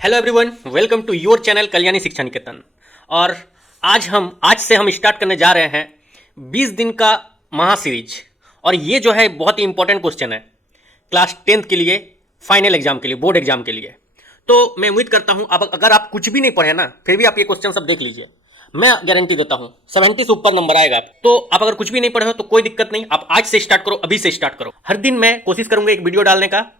Hello everyone, welcome to your channel Kalyani Shiksha Niketan. और आज से हम स्टार्ट करने जा रहे हैं 20 दिन का महासीरीज। और ये जो है बहुत ही इंपॉर्टेंट क्वेश्चन है क्लास 10th के लिए, फाइनल एग्जाम के लिए, बोर्ड एग्जाम के लिए। तो मैं उम्मीद करता हूँ अब अगर आप कुछ भी नहीं पढ़े ना, फिर भी आप ये क्वेश्चन सब देख लीजिए। मैं गारंटी देता हूँ 70 से ऊपर नंबर आएगा। तो आप अगर कुछ भी नहीं पढ़े हो तो कोई दिक्कत नहीं, आप आज से स्टार्ट करो, अभी से स्टार्ट करो। हर दिन मैं कोशिश करूंगा एक वीडियो डालने का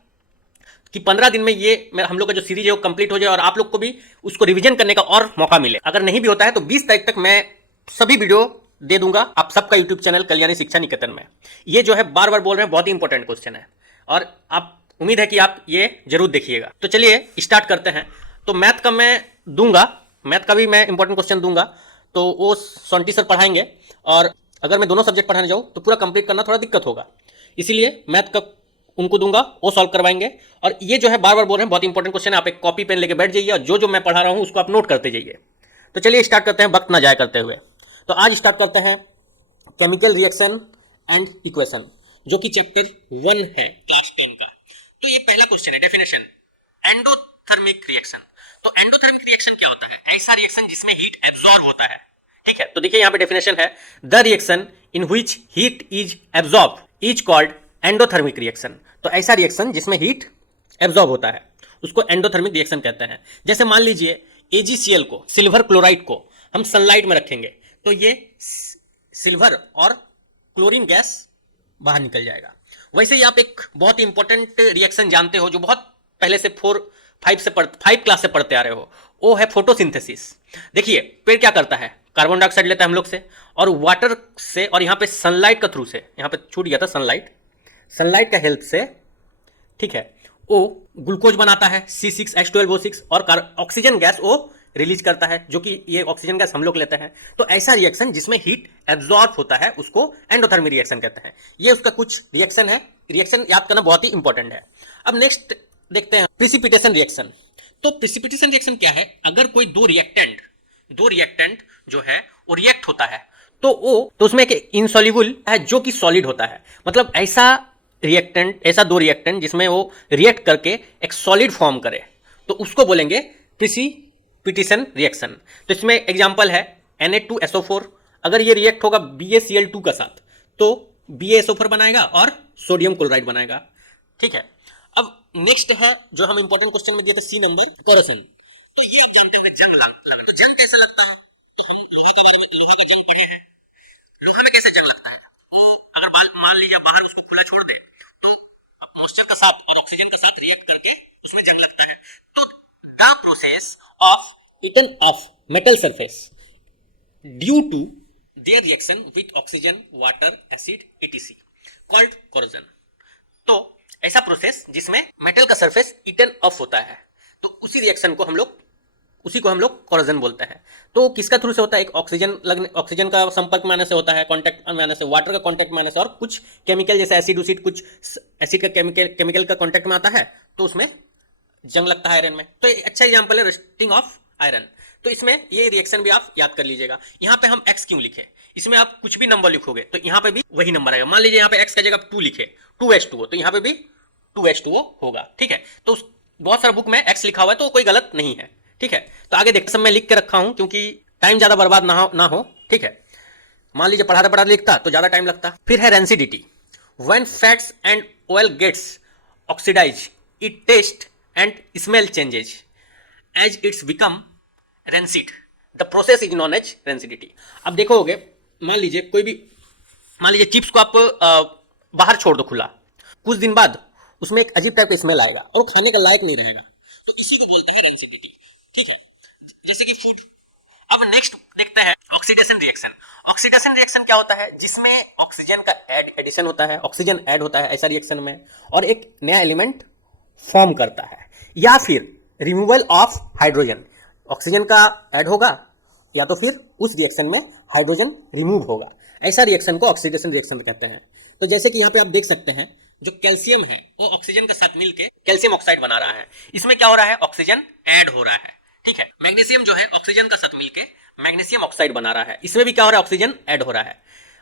कि 15 दिन में ये हम लोग का जो सीरीज है वो कंप्लीट हो जाए और आप लोग को भी उसको रिवीजन करने का और मौका मिले। अगर नहीं भी होता है तो 20 तारीख तक मैं सभी वीडियो दे दूंगा आप सबका यूट्यूब चैनल कल्याणी शिक्षा निकेतन में। ये जो है बार बार बोल रहे हैं, बहुत ही इंपॉर्टेंट क्वेश्चन है और आप उम्मीद है कि आप ये जरूर देखिएगा। तो चलिए स्टार्ट करते हैं। तो मैथ का मैं दूंगा, मैथ का भी मैं इंपॉर्टेंट क्वेश्चन दूंगा, तो वो सोंटी सर पढ़ाएंगे। और अगर मैं दोनों सब्जेक्ट पढ़ाने जाऊँ तो पूरा कंप्लीट करना थोड़ा दिक्कत होगा, इसीलिए मैथ का उनको दूंगा, वो सॉल्व करवाएंगे। और ये जो है बार बार बोल रहे हैं बहुत इंपॉर्टेंट क्वेश्चन है, आप एक कॉपी पेन लेके बैठ जाइए और जो मैं पढ़ा रहा हूँ उसको आप नोट करते जाइए। तो चलिए स्टार्ट करते हैं, वक्त ना जाया करते हुए। तो आज स्टार्ट करते हैं केमिकल रिएक्शन एंड इक्वेशन, जो कि चैप्टर 1 है क्लास 10 का। तो ये पहला क्वेश्चन है, डेफिनेशन एंडोथर्मिक रिएक्शन। तो एंडोथर्मिक रिएक्शन क्या होता है? ऐसा रिएक्शन जिसमें हीट एब्जॉर्ब होता है। ठीक है, तो देखिए यहाँ पे डेफिनेशन है, the reaction in which heat is absorb is called endothermic reaction. तो ऐसा रिएक्शन जिसमें हीट एब्जॉर्ब होता है उसको एंडोथर्मिक रिएक्शन कहते हैं। जैसे मान लीजिए AgCl को, सिल्वर क्लोराइड को हम सनलाइट में रखेंगे तो ये सिल्वर और क्लोरीन गैस बाहर निकल जाएगा। वैसे ही आप एक बहुत ही इंपॉर्टेंट रिएक्शन जानते हो जो बहुत पहले से 5 क्लास से पढ़ते आ रहे हो, वो है फोटोसिंथेसिस। देखिए पेड़ क्या करता है, कार्बन डाइऑक्साइड लेता है हम लोग से और वाटर से, और यहाँ पे सनलाइट का थ्रू से, यहाँ पे छूट गया था सनलाइट का हेल्प से, ठीक है, वो ग्लूकोज बनाता है C6H12O6 और ऑक्सीजन गैस वो रिलीज करता है, जो कि ये ऑक्सीजन गैस हम लोग लेते हैं। तो ऐसा रिएक्शन जिसमें हीट एब्जॉर्ब होता है उसको एंडोथर्मिक रिएक्शन कहते हैं। ये उसका कुछ रिएक्शन है, रिएक्शन याद करना बहुत ही इंपॉर्टेंट है। अब नेक्स्ट देखते हैं प्रिसिपिटेशन रिएक्शन। तो प्रिसिपिटेशन रिएक्शन क्या है? अगर कोई दो रिएक्टेंट जो है वो रिएक्ट होता है तो उसमें एक इनसॉल्युबल है जो कि सॉलिड होता है। मतलब ऐसा दो रिएक्टेंट जिसमें वो रिएक्ट करके एक सॉलिड फॉर्म करे तो उसको बोलेंगे प्रिसिपिटेशन रिएक्शन। तो इसमें एग्जांपल है Na2SO4। अगर ये रिएक्ट होगा BaCl2 का साथ तो BaSO4 बनाएगा और सोडियम क्लोराइड बनाएगा। ठीक है, अब नेक्स्ट है जो हम इंपॉर्टेंट क्वेश्चन में दिए थे, C नंबर, कोरोजन। तो ये जानते हैं जंग लगता है। तो जंग कैसे लगता है? तो हम लोहा का जंग पढ़े हैं, लोहा में कैसे जंग लगता है? वो अगर मान लीजिए बाहर उसको खुला छोड़ दें तो मॉइस्चर का साथ और ऑक्सीजन का साथ रिएक्ट करके उसमें जंग लगता है। तो the process of eating of metal surface due to their reaction with oxygen, water, acid etc called corrosion. तो ऐसा प्रोसेस जिसमें मेटल का सरफेस इटन ऑफ होता है तो उसी रिएक्शन को हम लोग कोरोजन बोलते हैं। तो किसका थ्रू से होता है? एक ऑक्सीजन का संपर्क में आने से होता है, कांटेक्ट में आने से, वाटर का कांटेक्ट में आने से, और कुछ केमिकल जैसे एसिड कुछ एसिड का केमिकल का कांटेक्ट में आता है तो उसमें जंग लगता है आयरन में। तो अच्छा एग्जांपल है रस्टिंग ऑफ आयरन। तो इसमें ये रिएक्शन भी आप याद कर लीजिएगा। यहाँ पे हम x क्यों लिखे? इसमें आप कुछ भी नंबर लिखोगे तो यहाँ पे भी वही नंबर आएगा। मान लीजिए यहाँ पे x का जगह 2 लिखे, 2H2O, तो यहाँ पे भी 2H2O होगा। ठीक है, तो बहुत सारा बुक में x लिखा हुआ है तो कोई गलत नहीं है। ठीक है, तो आगे देखते, सब मैं लिख के रखा हूं क्योंकि टाइम ज्यादा बर्बाद ना हो। ठीक है, मान लीजिए पढ़ा लिखता तो ज्यादा टाइम लगता। फिर है rancidity. When fats and oil gets oxidise it taste and smell changes as its become rancid, the process is known as rancidity. अब देखोगे, मान लीजिए चिप्स को आप बाहर छोड़ दो खुला, कुछ दिन बाद उसमें एक अजीब टाइप का स्मेल आएगा और खाने का लायक नहीं रहेगा, तो इसी को बोलते हैं रेंसिडिटी। ठीक है, जैसे कि फूड। अब नेक्स्ट देखते हैं ऑक्सीडेशन रिएक्शन। ऑक्सीडेशन रिएक्शन क्या होता है? जिसमें ऑक्सीजन का एडिशन होता है, ऑक्सीजन ऐड होता है ऐसा रिएक्शन में, और एक नया एलिमेंट फॉर्म करता है, या फिर रिमूवल ऑफ हाइड्रोजन। ऑक्सीजन का ऐड होगा या तो फिर उस रिएक्शन में हाइड्रोजन रिमूव होगा। ऐसा रिएक्शन को ऑक्सीडेशन रिएक्शन कहते हैं। तो जैसे कि यहाँ पे आप देख सकते हैं, जो कैल्शियम है वो ऑक्सीजन के साथ मिलकर कैल्शियम ऑक्साइड बना रहा है। इसमें क्या हो रहा है? ऑक्सीजन ऐड हो रहा है। ठीक है, मैग्नीशियम जो है ऑक्सीजन का साथ मिलके मैग्नीशियम ऑक्साइड बना रहा है, इसमें भी क्या हो रहा है? ऑक्सीजन ऐड हो रहा है।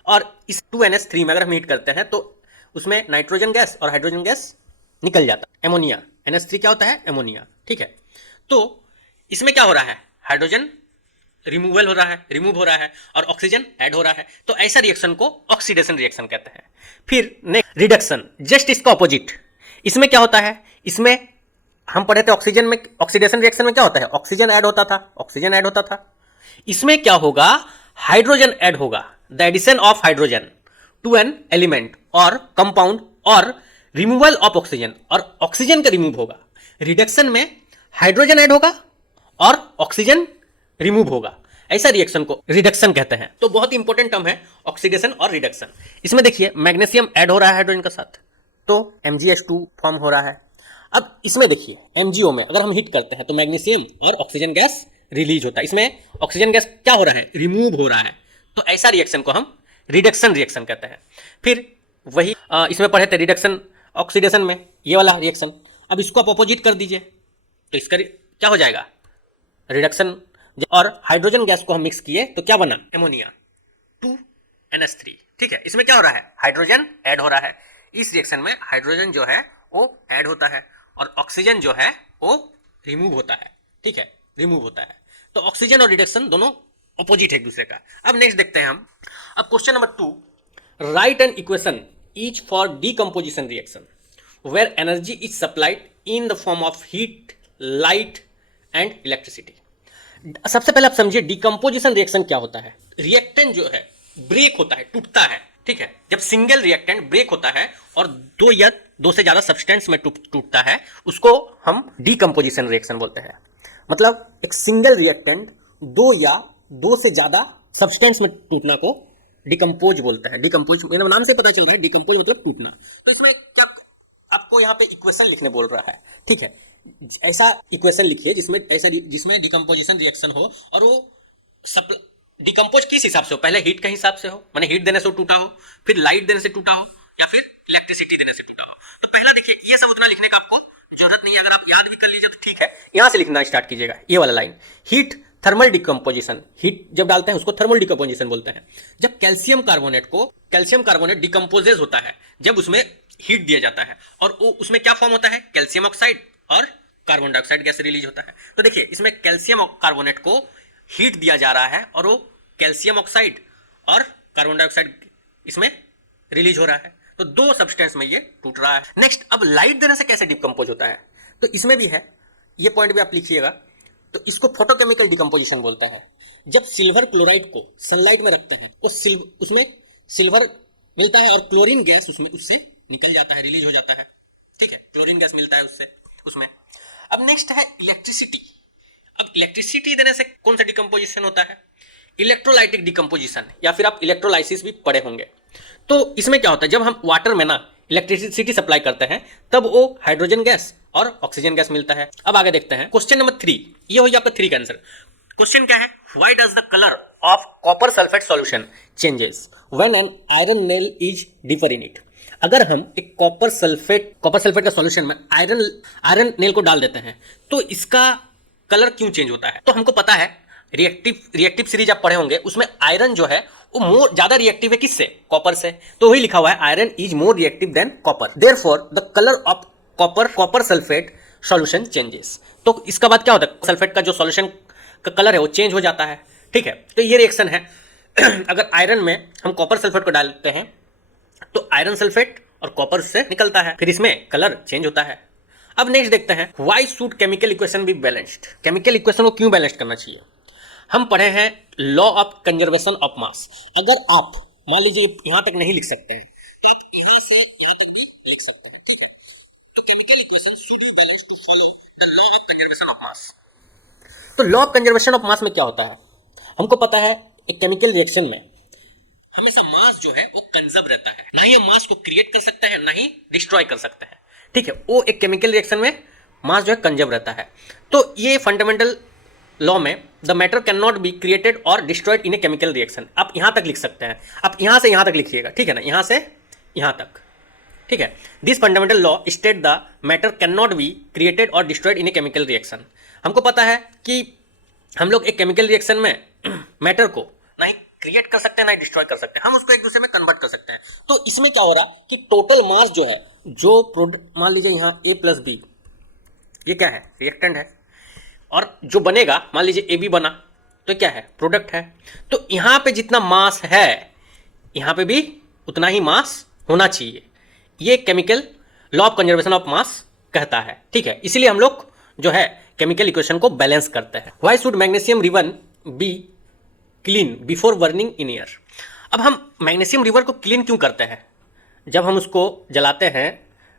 और इस 2NH3 में अगर हम हीट करते हैं तो उसमें नाइट्रोजन गैस और हाइड्रोजन गैस निकल जाता है, एमोनिया। NH3 क्या होता है? एमोनिया। ठीक है, तो इसमें क्या हो रहा है, हाइड्रोजन रिमूव हो रहा है और ऑक्सीजन ऐड हो रहा है, तो ऐसा रिएक्शन को ऑक्सीडेशन रिएक्शन कहते हैं। फिर नेक्स्ट रिडक्शन, जस्ट इसका ऑपोजिट। इसमें क्या होता है, इसमें हम पढ़े थे ऑक्सीजन में, ऑक्सीडेशन रिएक्शन में क्या होता है, ऑक्सीजन ऐड होता था। इसमें क्या होगा, हाइड्रोजन ऐड होगा, the addition of hydrogen to an element और कंपाउंड और रिमूवल ऑफ ऑक्सीजन, और ऑक्सीजन का रिमूव होगा। रिडक्शन में हाइड्रोजन ऐड होगा और ऑक्सीजन रिमूव होगा, ऐसा रिएक्शन को रिडक्शन कहते हैं। तो बहुत इंपॉर्टेंट टर्म है ऑक्सीडेशन और रिडक्शन। इसमें देखिए मैग्नीशियम ऐड हो रहा है हाइड्रोजन के साथ, तो MgH2 फॉर्म हो रहा है। अब इसमें देखिए MgO में अगर हम हीट करते हैं तो मैग्नीशियम और ऑक्सीजन गैस रिलीज होता है, इसमें ऑक्सीजन गैस क्या हो रहा है, रिमूव हो रहा है, तो ऐसा रिएक्शन को हम रिडक्शन रिएक्शन कहते हैं। फिर वही इसमें पढ़े थे रिडक्शन ऑक्सीडेशन में, ये वाला रिएक्शन। अब इसको आप अपोजिट कर दीजिए तो इसका क्या हो जाएगा, रिडक्शन, और हाइड्रोजन गैस को हम मिक्स किए तो क्या बना, एमोनिया 2NH3। ठीक है, इसमें क्या हो रहा है, हाइड्रोजन ऐड हो रहा है। इस रिएक्शन में हाइड्रोजन जो है वो ऐड होता है और ऑक्सीजन जो है वो रिमूव होता है। ठीक है, रिमूव होता है। तो ऑक्सीजन और रिडक्शन दोनों अपोजिट है एक दूसरे का। अब नेक्स्ट देखते हैं हम। अब question number 2, write an equation is for decomposition reaction where energy is supplied in the form of heat, light and electricity. सबसे पहले आप समझिए डीकंपोजिशन रिएक्शन क्या होता है। रिएक्टेंट जो है ब्रेक होता है, टूटता है। ठीक है, जब सिंगल रिएक्टेंट ब्रेक होता है और दो या दो से ज्यादा सब्सटेंस में टूटता है, उसको हम डीकंपोजिशन रिएक्शन बोलते हैं। मतलब एक सिंगल रिएक्टेंट दो या दो से ज्यादा सब्सटेंस में टूटना को डिकम्पोज बोलते हैं। डिकम्पोज मतलब नाम से पता चल रहा है, डिकम्पोज मतलब टूटना। तो इसमें क्या आपको यहाँ पे इक्वेशन लिखने बोल रहा है। ठीक है, ऐसा इक्वेशन लिखिए जिसमें डिकम्पोजिशन रिएक्शन हो और वो डिकम्पोज किस हिसाब से हो, पहले हीट के हिसाब से हो, माने हीट देने से टूटा हो, फिर लाइट देने से टूटा हो, या फिर इलेक्ट्रिसिटी देने से टूटा हो। तो पहला देखिए, ये सब उतना लिखने का आपको जरूरत नहीं है, अगर आप याद भी कर लीजिए तो ठीक है। यहां से लिखना स्टार्ट कीजिएगा, ये वाला line, heat thermal decomposition. Heat जब डालते हैं उसको थर्मल डिकम्पोजिशन बोलते हैं। जब कैल्शियम कार्बोनेट डिकम्पोजेज होता है, जब उसमें हीट दिया जाता है और वो उसमें क्या फॉर्म होता है, कैल्शियम ऑक्साइड और कार्बन डाइऑक्साइड गैस रिलीज होता है। तो देखिए इसमें कैल्शियम कार्बोनेट को हीट दिया जा रहा है और वो कैल्शियम ऑक्साइड और कार्बन डाइऑक्साइड इसमें रिलीज हो रहा है, तो दो सब्सटेंस में ये टूट रहा है। नेक्स्ट, अब लाइट देने से कैसे डिकम्पोज होता है, तो इसमें भी है, ये पॉइंट भी आप लिखिएगा। तो इसको फोटोकेमिकल डिकम्पोजिशन बोलता है। जब सिल्वर क्लोराइड को सनलाइट में रखते हैं, उसमें सिल्वर मिलता है और क्लोरीन गैस उससे निकल जाता है, रिलीज हो जाता है। ठीक है, क्लोरीन गैस मिलता है उसमें। अब नेक्स्ट है इलेक्ट्रिसिटी। अब इलेक्ट्रिसिटी देने से कौन सा डिकम्पोजिशन होता है, इलेक्ट्रोलाइटिक डिकम्पोजिशन, या फिर आप इलेक्ट्रोलाइसिस भी पढ़े होंगे। तो इसमें क्या होता है, जब हम वाटर में ना इलेक्ट्रिसिटी सप्लाई करते हैं तब वो हाइड्रोजन गैस और ऑक्सीजन गैस मिलता है। अब आगे देखते हैं क्वेश्चन नंबर 3, ये हो गया आपका 3 का आंसर। क्वेश्चन क्या है, why does the colour of copper sulphate solution changes when an iron nail is dipped in it. अगर हम एक कॉपर सल्फेट का सॉल्यूशन में आयरन नेल को डाल देते हैं तो इसका कलर क्यों चेंज होता है। तो हमको पता है, रिएक्टिव सीरीज आप पढ़े होंगे, उसमें आयरन जो है वो मोर ज्यादा रिएक्टिव है किससे, कॉपर से। तो वही लिखा हुआ है, iron is more reactive than copper, therefore the colour of copper sulphate solution changes. तो इसका बाद क्या होता है, सल्फेट का जो सॉल्यूशन का कलर है वो चेंज हो जाता है। ठीक है, तो ये रिएक्शन है। अगर आयरन में हम कॉपर सल्फेट को डालते हैं तो आयरन सल्फेट और कॉपर से निकलता है, फिर इसमें कलर चेंज होता है। अब नेक्स्ट देखते हैं, why should chemical equation be balanced. Chemical equation को क्यों बैलेंस्ड करना चाहिए। हम पढ़े हैं लॉ ऑफ कंजर्वेशन ऑफ मास। अगर आप मान लीजिए यहां तक नहीं लिख सकते हैं, आप यहां से यहां तक भी लिख सकते हैं। ठीक है, तो chemical equation should be balanced to follow the law of conservation of mass. तो law of conservation of mass में क्या होता है, हमको पता है एक केमिकल रिएक्शन में हमेशा मास जो है वो कंजर्व रहता है, ना ही हम मास को क्रिएट कर सकते हैं ना ही डिस्ट्रॉय कर सकते हैं। ठीक है, वो एक केमिकल रिएक्शन में मास जो है कंजर्व रहता है। तो ये फंडामेंटल लॉ में the matter can not be created और destroyed in a chemical reaction. आप यहां तक लिख सकते हैं, आप यहां से यहां तक लिखिएगा। ठीक है ना, यहां से यहां तक। ठीक है, this fundamental law state the matter can not be created और destroyed in a chemical reaction. हमको पता है कि हम लोग एक केमिकल रिएक्शन में मैटर को ना ही क्रिएट कर सकते हैं ना ही डिस्ट्रॉय कर सकते हैं, हम उसको एक दूसरे में कन्वर्ट कर सकते हैं। तो इसमें क्या हो रहा है कि टोटल मास जो है, जो मान लीजिए यहाँ A + B, ये क्या है, रिएक्टेंट है, और जो बनेगा, मान लीजिए AB बना, तो क्या है, प्रोडक्ट है। तो यहाँ पे जितना मास है यहाँ पे भी उतना ही मास होना चाहिए। ये chemical law of conservation of मास कहता है, ठीक है। इसीलिए हम लोग जो है केमिकल इक्वेशन को बैलेंस करते हैं। Why should magnesium ribbon be clean before burning in air. अब हम मैग्नीशियम रिवर को क्लीन क्यों करते हैं? जब हम उसको जलाते हैं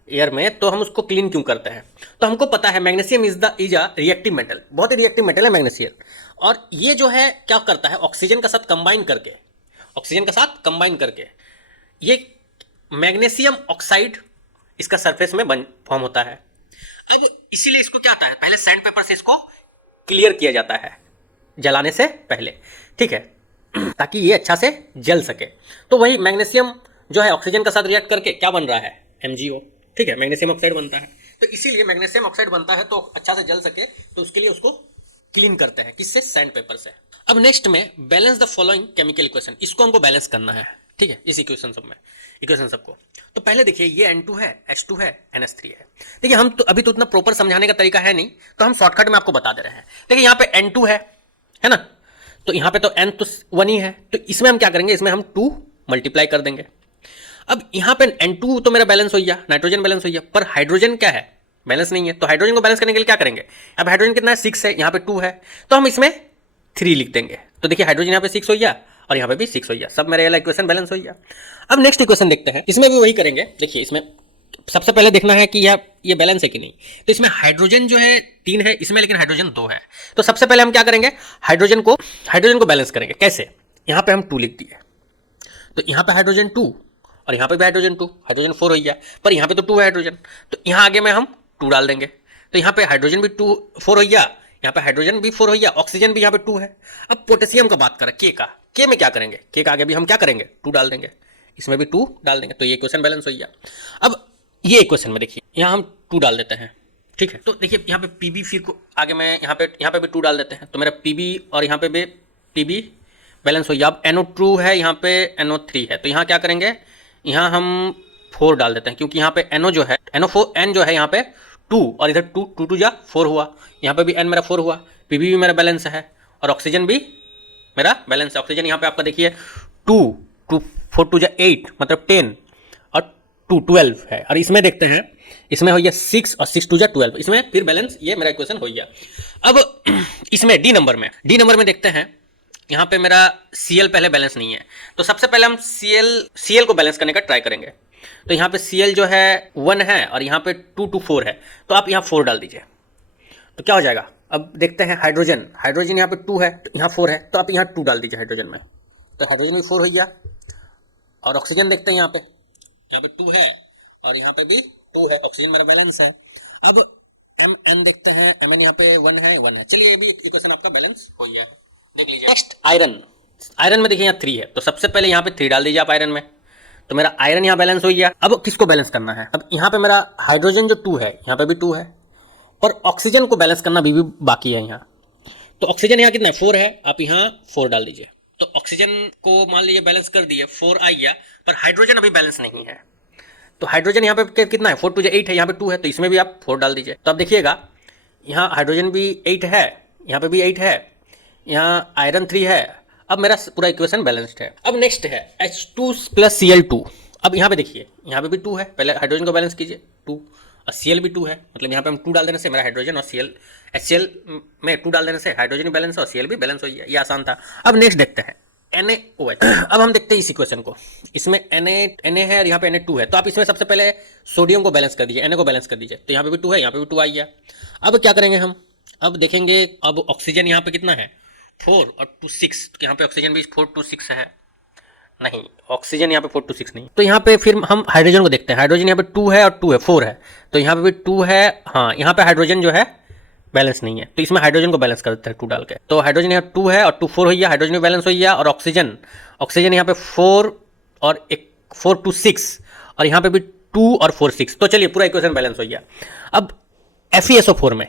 एयर में तो हम उसको क्लीन क्यों करते हैं? तो हमको पता है magnesium is a reactive metal, बहुत ही रिएक्टिव मेटल है मैग्नीशियम। और ये जो है क्या करता है, ऑक्सीजन के साथ कंबाइन करके, ऑक्सीजन के साथ कंबाइन करके ये मैग्नीशियम ऑक्साइड इसका सरफेस में बन फॉर्म होता है। अब इसीलिए इसको क्या होता है, पहले सैंड पेपर से इसको क्लियर किया जाता है जलाने से पहले, ठीक है, ताकि ये अच्छा से जल सके। तो वही मैग्नीशियम जो है ऑक्सीजन के साथ रिएक्ट करके क्या बन रहा है, MgO, ठीक है, मैग्नीशियम ऑक्साइड बनता है। तो इसीलिए मैग्नीशियम ऑक्साइड बनता है तो अच्छा से जल सके, तो उसके लिए उसको क्लीन करते हैं, किससे, सैंड पेपर से। अब नेक्स्ट में balance the following chemical equation, इसको हमको बैलेंस करना है, ठीक है, इस इक्वेशन सब में, इक्वेशन सबको। तो पहले देखिए ये N2 है, H2 है, NH3 है। देखिए हम तो अभी तो उतना प्रॉपर समझाने का तरीका है नहीं, तो हम शॉर्टकट में आपको बता दे रहे हैं। देखिए यहाँ पे N2 है ना, तो यहाँ पे तो N तो 1 ही है, तो इसमें हम क्या करेंगे, इसमें हम 2 मल्टीप्लाई कर देंगे। अब यहाँ पे N2 तो मेरा बैलेंस हो गया, नाइट्रोजन बैलेंस हो गया, पर हाइड्रोजन क्या है, बैलेंस नहीं है। तो हाइड्रोजन को बैलेंस करने के लिए क्या करेंगे, अब हाइड्रोजन कितना है, 6 है, यहाँ पे 2 है, तो हम इसमें 3 लिख देंगे। तो देखिए हाइड्रोजन यहाँ पे 6 हो गया और यहाँ पे भी 6 हो गया, सब मेरा इक्वेशन बैलेंस हो गया। अब नेक्स्ट इक्वेशन देखते हैं, इसमें भी वही करेंगे। देखिए इसमें सबसे पहले देखना है कि ये बैलेंस है कि नहीं। तो इसमें हाइड्रोजन जो है 3 है इसमें, लेकिन हाइड्रोजन 2 है। तो सबसे पहले हम क्या करेंगे, हाइड्रोजन को बैलेंस करेंगे। कैसे, यहाँ पे हम 2 लिख दिए, तो यहाँ पे हाइड्रोजन 2 और यहाँ पे भी हाइड्रोजन 2, हाइड्रोजन 4 हो गया, पर यहाँ पे तो 2 है हाइड्रोजन, तो यहाँ आगे में हम 2 डाल देंगे। तो यहाँ पे हाइड्रोजन भी 2 4 हो गया, यहाँ पे हाइड्रोजन भी 4 हो गया, ऑक्सीजन भी यहाँ पे 2 है। अब पोटेशियम का बात करें, के में क्या करेंगे, के का आगे भी हम क्या करेंगे, 2 डाल देंगे, इसमें भी 2 डाल देंगे, तो ये इक्वेशन बैलेंस हो गया। अब ये इक्वेशन में देखिए यहाँ हम 2 डाल देते हैं, ठीक है। तो देखिए यहाँ पे Pb, फिर को आगे में यहाँ पे भी 2 डाल देते हैं, तो मेरा Pb और यहाँ पे भी Pb बैलेंस हो गया। अब NO2 है, यहाँ पे NO3 है, तो यहाँ क्या करेंगे, यहाँ हम 4 डाल देते हैं, क्योंकि यहाँ पे NO जो है, NO4 N जो है यहाँ पे 2 और इधर 2 2 2 जा 4 हुआ, यहाँ पे भी N मेरा 4 हुआ, Pb भी मेरा बैलेंस है और ऑक्सीजन भी मेरा बैलेंस है। ऑक्सीजन यहाँ पे आपका देखिए 2 2 4 2 जा 8 मतलब 10 और 2 12 है। और इसमें देखते हैं, इसमें हो गया 6 और 6 2 जा 12, इसमें फिर बैलेंस, ये मेरा इक्वेशन हो गया। अब इसमें डी नंबर में देखते हैं, यहाँ पे मेरा Cl पहले बैलेंस नहीं है, तो सबसे पहले हम Cl को बैलेंस करने का ट्राई करेंगे। तो यहाँ पे Cl जो है 1 है और यहाँ पे 2 2 4 है, तो आप यहाँ 4 डाल दीजिए, तो क्या हो जाएगा। अब देखते हैं हाइड्रोजन यहाँ पे 2 है, तो यहाँ 4 है, तो आप यहाँ 2 डाल दीजिए हाइड्रोजन में, तो हाइड्रोजन भी 4 हो गया। और ऑक्सीजन देखते हैं, यहाँ पे 2 है और यहाँ पे भी 2 है, ऑक्सीजन मेरा बैलेंस है। अब Mn देखते हैं, Mn यहाँ पे 1 है। चलिए ये भी इक्वेशन आपका बैलेंस हो गया, देख लीजिए। नेक्स्ट आयरन में देखिए यहाँ 3 है, तो सबसे पहले यहाँ पे 3 डाल दीजिए आप आयरन में, तो मेरा आयरन यहाँ बैलेंस हो गया। अब किसको बैलेंस करना है, अब यहाँ पे मेरा हाइड्रोजन जो 2 है यहाँ पे भी 2 है और ऑक्सीजन को बैलेंस करना भी बाकी है यहाँ। तो ऑक्सीजन यहाँ कितना है, 4 है, आप यहाँ 4 डाल दीजिए। तो ऑक्सीजन को मान लीजिए बैलेंस कर दिए, 4 आ गया, पर हाइड्रोजन अभी बैलेंस नहीं है। तो हाइड्रोजन यहाँ पे कितना है, 4 2 8 है, यहाँ पे 2 है, तो इसमें भी आप 4 डाल दीजिए। तो अब देखिएगा यहाँ हाइड्रोजन भी 8 है, यहाँ पे भी 8 है, यहाँ आयरन 3 है। अब मेरा पूरा इक्वेशन बैलेंस्ड है। अब नेक्स्ट है H2 + Cl2। अब यहाँ पे देखिए, यहाँ पे भी 2 है, पहले हाइड्रोजन को बैलेंस कीजिए, 2 और Cl भी 2 है, मतलब यहाँ पे हम 2 डाल देने से मेरा हाइड्रोजन और HCl में 2 डाल देने से हाइड्रोजन भी बैलेंस और Cl भी बैलेंस हो गया, ये आसान था। अब नेक्स्ट देखते हैं NaOH। अब हम देखते हैं इस इक्वेशन को, इसमें Na है और यहाँ पे Na2 है, तो आप इसमें सबसे पहले सोडियम को बैलेंस कर दीजिए, Na को बैलेंस कर दीजिए, तो यहाँ पे भी 2 है, यहाँ पे भी 2 आ गया। अब क्या करेंगे हम, अब देखेंगे, अब ऑक्सीजन यहाँ पे कितना है, 4 और 2 6, तो यहाँ पे ऑक्सीजन भी 4 2 6 है, नहीं ऑक्सीजन यहाँ पे 4 2 6 नहीं। तो यहाँ पे फिर हम हाइड्रोजन को देखते हैं, हाइड्रोजन यहाँ पे 2 है और 2 है, 4 है, तो यहाँ पे भी 2 है, हाँ यहाँ पे हाइड्रोजन जो है बैलेंस नहीं है, तो इसमें हाइड्रोजन को बैलेंस कर देते हैं 2 डाल के। तो हाइड्रोजन यहाँ 2 है और 2 4 हो गया, हाइड्रोजन भी बैलेंस हो गया। और ऑक्सीजन यहाँ पे 4 और 4 2 6 और यहाँ पे भी 2 और 4 6, तो चलिए पूरा इक्वेशन बैलेंस हो गया। अब FeSO4 में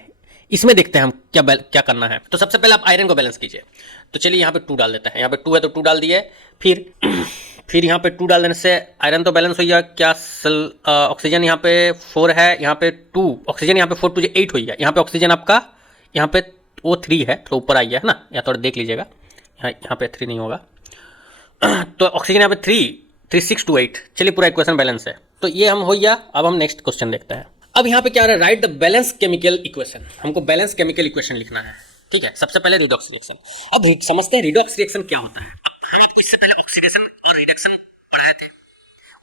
इसमें देखते हैं हम क्या करना है। तो सबसे पहले आप आयरन को बैलेंस कीजिए, तो चलिए यहाँ पे 2 डाल देते हैं, यहाँ पे 2 है तो 2 डाल दिए, फिर यहाँ पे 2 डाल देने से आयरन तो बैलेंस हो गया। क्या ऑक्सीजन यहाँ पे 4 है, यहाँ पे 2, ऑक्सीजन यहाँ पे 4 2 8 हो गया, यहाँ पे ऑक्सीजन आपका यहाँ पे O3 है, थोड़ा ऊपर आई है ना, या थोड़ा देख लीजिएगा, यहाँ पे 3 नहीं होगा। तो ऑक्सीजन यहाँ पे 3, 628। चलिए पूरा इक्वेशन बैलेंस है, तो ये हम हो गया। अब हम नेक्स्ट क्वेश्चन देखते हैं। अब यहाँ पे क्या आ रहा है, right the balance chemical equation. हमको बैलेंस केमिकल इक्वेशन लिखना है, ठीक है। सबसे पहले रिडॉक्स रिएक्शन। अब समझते हैं रिडॉक्स रिएक्शन क्या होता है। हम आपको इससे पहले ऑक्सीडेशन और रिडक्शन पढ़ाए थे,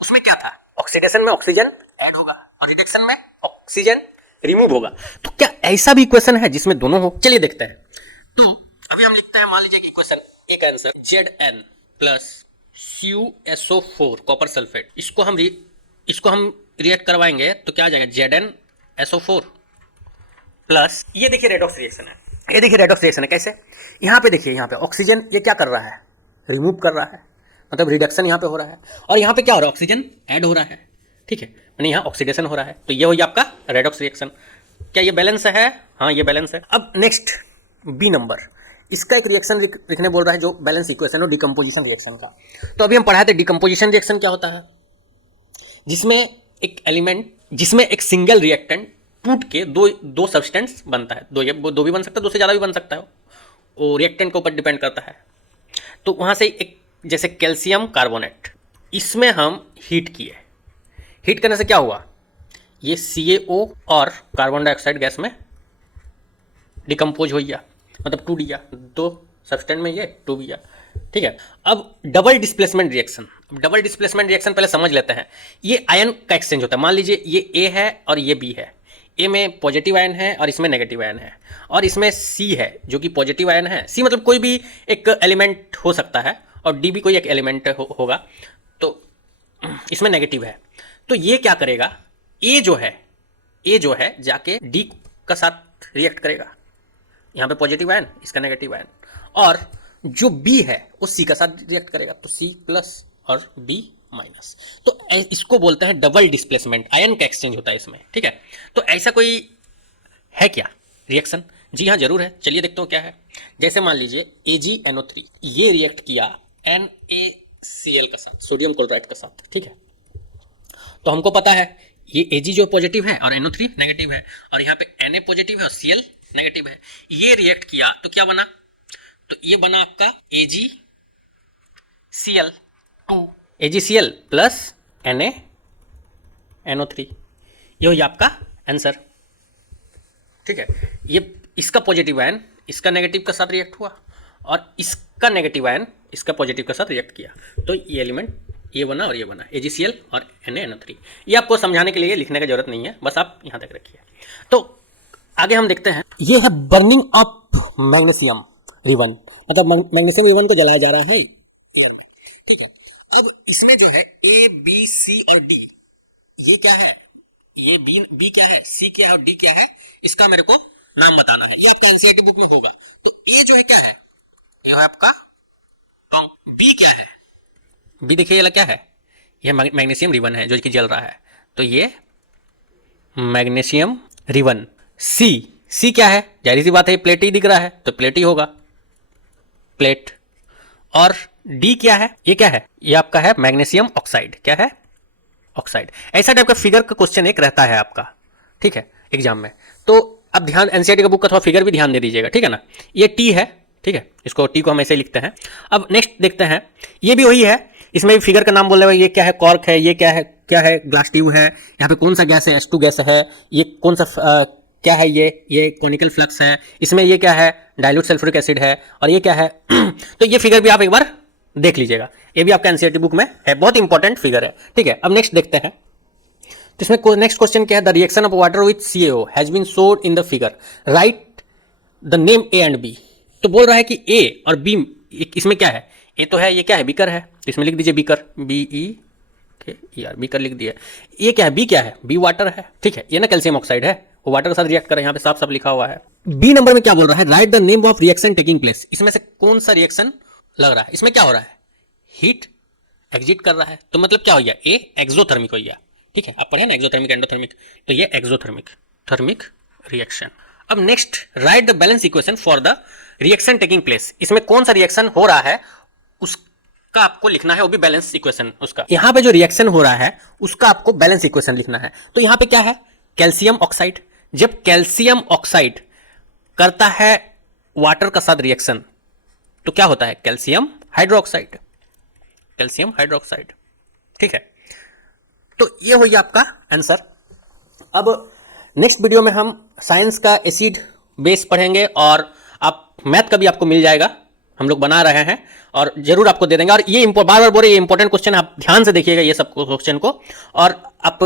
उसमें क्या था, ऑक्सीडेशन में ऑक्सीजन ऐड होगा और रिडक्शन में ऑक्सीजन रिमूव होगा। तो क्या ऐसा भी इक्वेशन है जिसमें दोनों हो? चलिए देखते हैं। तो अभी हम लिखते हैं, मान लीजिए कि इक्वेशन एक answer Zn plus CuSO4 copper sulphate, इसको हम रिएक्ट करवाएंगे तो क्या आ जाएगा, ZnSO4 प्लस, ये देखिए रेडॉक्स रिएक्शन है, ये देखिए रेडॉक्स रिएक्शन है। कैसे, यहाँ पे देखिए, यहाँ पे ऑक्सीजन ये क्या कर रहा है, रिमूव कर रहा है, मतलब रिडक्शन यहाँ पे हो रहा है, और यहाँ पे क्या हो रहा है, ऑक्सीजन ऐड हो रहा है, ठीक है, यानी यहाँ ऑक्सीडेशन हो रहा है। तो ये हो गया आपका रेडॉक्स रिएक्शन। क्या ये बैलेंस है? हाँ, ये बैलेंस है। अब नेक्स्ट बी नंबर, इसका एक रिएक्शन लिखने बोल रहा है जो बैलेंस इक्वेशन और डिकम्पोजिशन रिएक्शन का। तो अभी हम पढ़ाए थे डिकम्पोजिशन रिएक्शन क्या होता है, जिसमें एक एलिमेंट, जिसमें एक सिंगल रिएक्टेंट टूट के दो सब्सटेंस बनता है। दो भी बन सकता है, दो से ज़्यादा भी बन सकता है, वो रिएक्टेंट के ऊपर डिपेंड करता है। तो वहाँ से एक, जैसे कैल्शियम कार्बोनेट, इसमें हम हीट किए, हीट करने से क्या हुआ, ये CaO और कार्बन डाइऑक्साइड गैस में डिकम्पोज हो गया, मतलब टूट गया, दो सब्सटेंस में ये टूट गया, ठीक है। अब double displacement reaction, double displacement reaction पहले समझ लेते हैं। ये आयन का एक्सचेंज होता है। मान लीजिए ये A है और ये B है, A में पॉजिटिव आयन है और इसमें नेगेटिव आयन है, और इसमें C है जो कि पॉजिटिव आयन है। C मतलब कोई भी एक एलिमेंट हो सकता है, और D भी कोई एक एलिमेंट होगा, तो इसमें नेगेटिव है। तो ये क्या करेगा, A जो है जाके D का साथ रिएक्ट करेगा, यहाँ पे पॉजिटिव आयन, इसका नेगेटिव आयन, और जो B है वो C का साथ रिएक्ट करेगा, तो C प्लस और B माइनस। तो इसको बोलते हैं डबल डिस्प्लेसमेंट, आयन का एक्सचेंज होता है इसमें, ठीक है। तो ऐसा कोई है क्या रिएक्शन? जी हाँ, जरूर है। चलिए देखते हैं क्या है। जैसे मान लीजिए AgNO3 ये रिएक्ट किया NaCl के साथ, सोडियम क्लोराइड के साथ, ठीक है। तो हमको पता है ये Ag जो पॉजिटिव है और NO3 नेगेटिव है, और यहाँ पे Na पॉजिटिव है और Cl नेगेटिव है। ये रिएक्ट किया तो क्या बना, तो ये बना आपका AgCl प्लस NaNO3, ये हो आपका आंसर, ठीक है। ये इसका पॉजिटिव आयन इसका नेगेटिव के साथ रिएक्ट हुआ, और इसका नेगेटिव आयन इसका पॉजिटिव के साथ रिएक्ट किया, तो ये एलिमेंट ये बना और ये बना, AgCl और NaNO3। ये आपको समझाने के लिए लिखने की जरूरत नहीं है, बस आप यहाँ तक रखिए। तो आगे हम देखते हैं, ये है बर्निंग ऑफ मैग्नीशियम रिबन, मतलब मैग्नीशियम रिबन को जलाया जा रहा है एयर में, ठीक है। अब इसमें जो है A, B, C और D, ये क्या है, ये B क्या है, C क्या है और D क्या है, इसका मेरे को नाम बताना है। ये आपका एनसीईआरटी बुक में होगा। तो A जो है क्या है, ये है आपका टोंग। B क्या है, B देखिए ये क्या है, ये मैग्नीशियम रिबन है जो कि जल रहा है, तो ये मैग्नीशियम रिबन। C क्या है, जाहिर सी बात है, प्लेट ही दिख रहा है तो प्लेट ही होगा, प्लेट। और D क्या है, ये क्या है, ये आपका है मैग्नीशियम ऑक्साइड, क्या है, ऑक्साइड। ऐसा टाइप का फिगर का क्वेश्चन एक रहता है आपका, ठीक है, एग्जाम में। तो अब ध्यान, एनसीईआरटी का बुक का थोड़ा फिगर भी ध्यान दे दीजिएगा, ठीक है ना। ये T है, ठीक है, इसको T को हम ऐसे लिखते हैं। अब नेक्स्ट देखते हैं, ये भी वही है, इसमें भी फिगर का नाम बोल रहे हैं। ये क्या है, कॉर्क है, ये क्या है ग्लास ट्यूब है, यहाँ पे कौन सा गैस है, H2 गैस है, ये कौन सा क्या है, ये कॉनिकल फ्लक्स है, इसमें ये क्या है, डाइल्यूट सल्फ्यूरिक एसिड है, और ये क्या है तो ये फिगर भी आप एक बार देख लीजिएगा, ये भी आपका एनसीईआरटी बुक में है, बहुत इंपॉर्टेंट फिगर है, ठीक है। अब नेक्स्ट देखते हैं, तो इसमें नेक्स्ट क्वेश्चन क्या है, the reaction of water with CaO has been showed in the figure, write the name A and B। तो बोल रहा है कि A और B, इसमें क्या है, A तो है, ये क्या है, बीकर है, तो इसमें लिख दीजिए बीकर, BEKER, बीकर लिख दिया। ये क्या है, B क्या है, B वाटर है, ठीक है, ये ना कैल्शियम ऑक्साइड है, वो वाटर के साथ रिएक्ट कर रहा है, यहाँ पे साफ साफ लिखा हुआ है। B नंबर में क्या बोल रहा है, right the name of reaction taking place, इसमें से कौन सा रिएक्शन लग रहा है, इसमें क्या हो रहा है, हीट एग्जिट कर रहा है, तो मतलब क्या हो गया, A एक्सोथर्मिक हो गया, ठीक है, आप पढ़े ना एक्सोथर्मिक एंडोथर्मिक, तो ये एक्सोथर्मिक रिएक्शन। अब next, right the balance equation for the reaction taking place, इसमें कौन सा रिएक्शन हो रहा है उसका आपको लिखना है, वो भी बैलेंस इक्वेशन उसका। यहाँ पे जो रिएक्शन हो रहा है उसका आपको बैलेंस इक्वेशन लिखना है। तो यहाँ पे क्या है, कैल्शियम ऑक्साइड, जब कैल्शियम ऑक्साइड करता है वाटर का साथ रिएक्शन तो क्या होता है? Calcium hydroxide, calcium hydroxide. ठीक है, तो ये हुई आपका आंसर। अब नेक्स्ट वीडियो में हम साइंस का एसिड बेस पढ़ेंगे और आप मैथ का भी आपको मिल जाएगा, हम लोग बना रहे हैं और जरूर आपको दे देंगे। और ये बार बार बोल रहे, ये इंपॉर्टेंट क्वेश्चन, आप ध्यान से देखिएगा ये सब क्वेश्चन को, और आप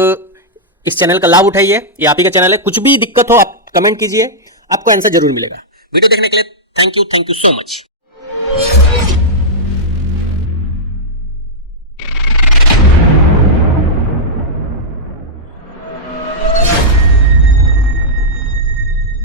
इस चैनल का लाभ उठाइए, ये आप ही का चैनल है। कुछ भी दिक्कत हो आप कमेंट कीजिए, आपको आंसर जरूर मिलेगा। वीडियो देखने के लिए थैंक यू सो मच।